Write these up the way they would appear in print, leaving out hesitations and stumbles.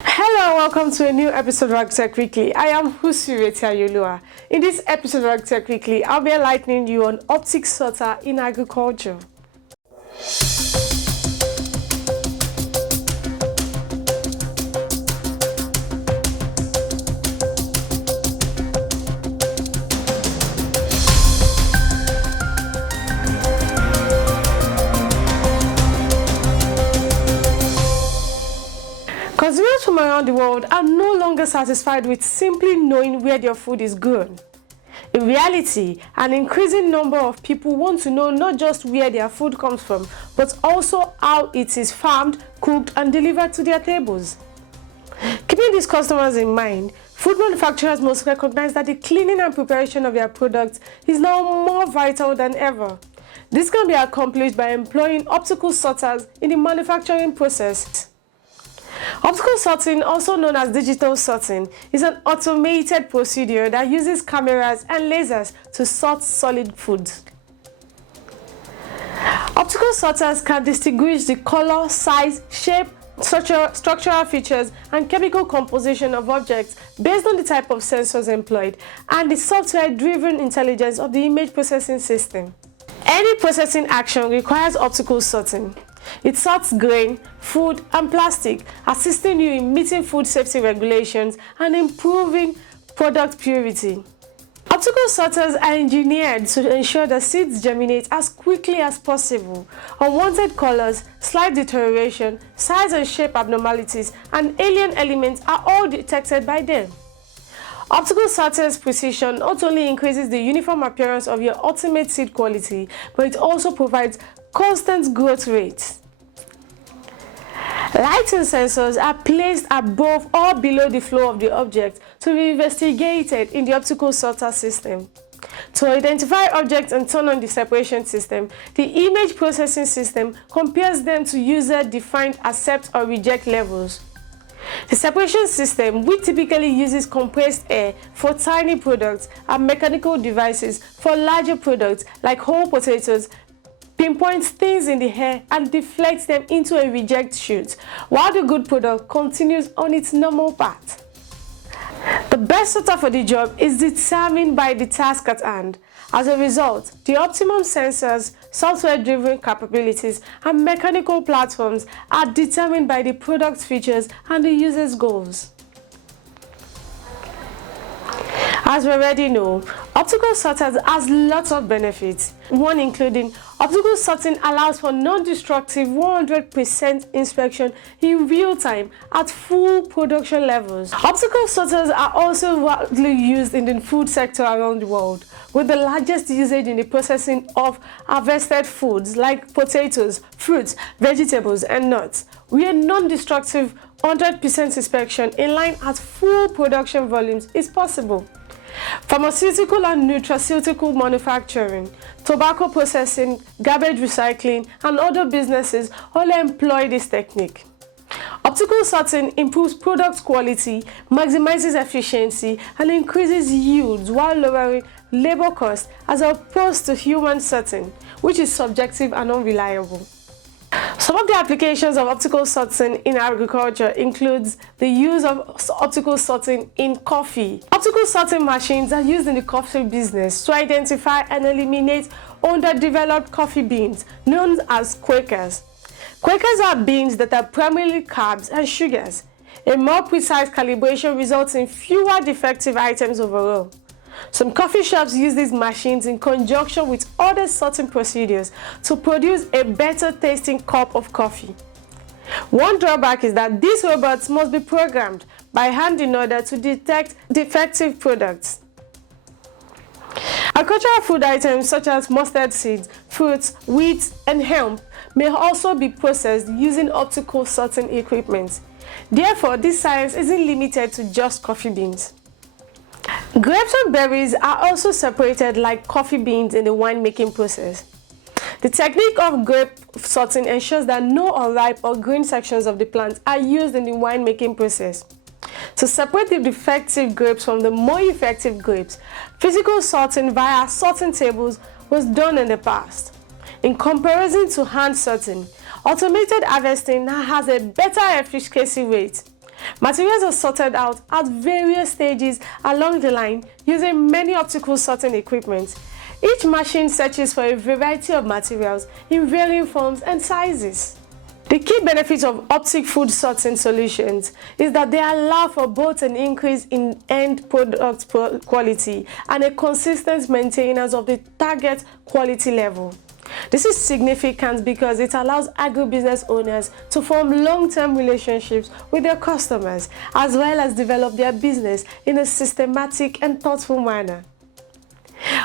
Hello and welcome to a new episode of Agritech Weekly. I am Husireti Ayolua. In this episode of Agritech Weekly, I'll be enlightening you on optic sorter in agriculture. Consumers from around the world are no longer satisfied with simply knowing where their food is grown. In reality, an increasing number of people want to know not just where their food comes from, but also how it is farmed, cooked, and delivered to their tables. Keeping these customers in mind, food manufacturers must recognize that the cleaning and preparation of their products is now more vital than ever. This can be accomplished by employing optical sorters in the manufacturing process. Optical sorting, also known as digital sorting, is an automated procedure that uses cameras and lasers to sort solid foods. Optical sorters can distinguish the color, size, shape, structural features, and chemical composition of objects based on the type of sensors employed and the software-driven intelligence of the image processing system. Any processing action requires optical sorting. It sorts grain, food, and plastic, assisting you in meeting food safety regulations and improving product purity. Optical sorters are engineered to ensure that seeds germinate as quickly as possible. Unwanted colors, slight deterioration, size and shape abnormalities, and alien elements are all detected by them. Optical sorters' precision not only increases the uniform appearance of your ultimate seed quality, but it also provides constant growth rates. Lighting sensors are placed above or below the flow of the object to be investigated in the optical sorter system. To identify objects and turn on the separation system, the image processing system compares them to user-defined accept or reject levels. The separation system, which typically uses compressed air for tiny products and mechanical devices for larger products like whole potatoes, pinpoints things in the air and deflects them into a reject chute, while the good product continues on its normal path. The best sorter for the job is determined by the task at hand. As a result, the optimum sensors, software-driven capabilities, and mechanical platforms are determined by the product's features and the user's goals. As we already know, optical sorters has lots of benefits, one including optical sorting allows for non-destructive 100% inspection in real time at full production levels. Optical sorters are also widely used in the food sector around the world, with the largest usage in the processing of harvested foods like potatoes, fruits, vegetables, and nuts, where non-destructive 100% inspection in line at full production volumes is possible. Pharmaceutical and nutraceutical manufacturing, tobacco processing, garbage recycling, and other businesses all employ this technique. Optical sorting improves product quality, maximizes efficiency, and increases yields while lowering labor costs as opposed to human sorting, which is subjective and unreliable. Some of the applications of optical sorting in agriculture includes the use of optical sorting in coffee. Optical sorting machines are used in the coffee business to identify and eliminate underdeveloped coffee beans known as Quakers. Quakers are beans that are primarily carbs and sugars. A more precise calibration results in fewer defective items overall. Some coffee shops use these machines in conjunction with other sorting procedures to produce a better tasting cup of coffee. One drawback is that these robots must be programmed by hand in order to detect defective products. Agricultural food items such as mustard seeds, fruits, wheat, and hemp may also be processed using optical sorting equipment. Therefore, this science isn't limited to just coffee beans. Grapes and berries are also separated like coffee beans in the winemaking process. The technique of grape sorting ensures that no unripe or green sections of the plant are used in the winemaking process. To separate the defective grapes from the more effective grapes, physical sorting via sorting tables was done in the past. In comparison to hand sorting, automated harvesting now has a better efficiency rate. Materials are sorted out at various stages along the line using many optical sorting equipment. Each machine searches for a variety of materials in varying forms and sizes. The key benefit of optic food sorting solutions is that they allow for both an increase in end product quality and a consistent maintenance of the target quality level. This is significant because it allows agribusiness owners to form long-term relationships with their customers, as well as develop their business in a systematic and thoughtful manner.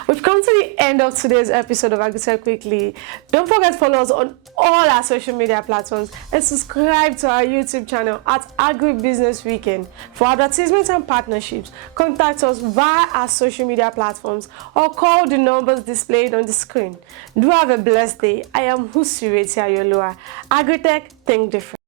We've come to the end of today's episode of Agritech Weekly. Don't forget to follow us on all our social media platforms and subscribe to our YouTube channel at Agribusiness Weekend. For advertisements and partnerships, contact us via our social media platforms or call the numbers displayed on the screen. Do have a blessed day. I am Husireti Ayolua. Agritech, think different.